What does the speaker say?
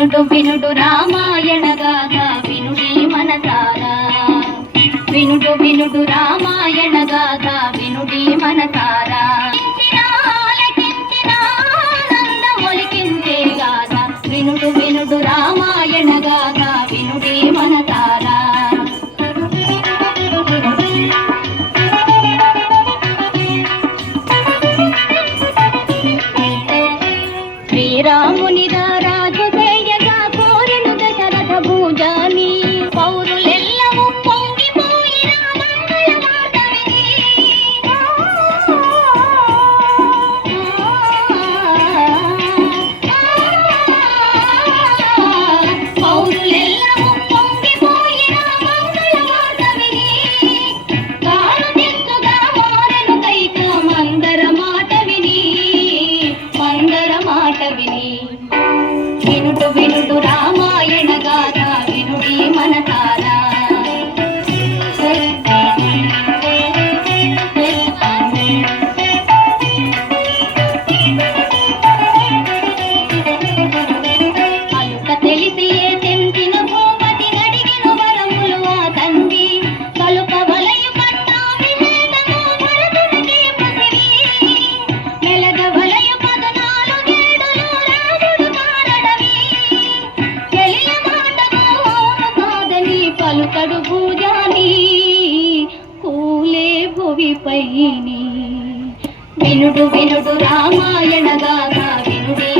వినుడు వినుడు రామాయణ గాథ వినుడి మనసారా వినుడు వినుడు రామాయణ గాథ వినుడి మనసారా వినుడు వినుడు రామాయణ గాథ వినుడి మనసారా శ్రీరాముని రాజు చేయగా కోరెను దశరథ భూజాని పౌరులెల్లము పొంగిపోయిన మంగళమాట విని పౌరులెల్లము పొంగిపోయిన మంగళమాట విని కారు దిక్కుగా మారెను కైక మందర మాట విని వినుడు వినుడు రామాయణ గాథ వినుడి మనసారా అలుక తెలిసి తెంచిన భూపతి నడిగెను వరములు ఆ తండ్రి కలుక వలయు పట్టాభిషేకము భరతునికి పసిరి మెలగ వలయు పలుకడు భూజాని కూలే భువిపైని వినుడు వినుడు రామాయణ గాథ వినుడి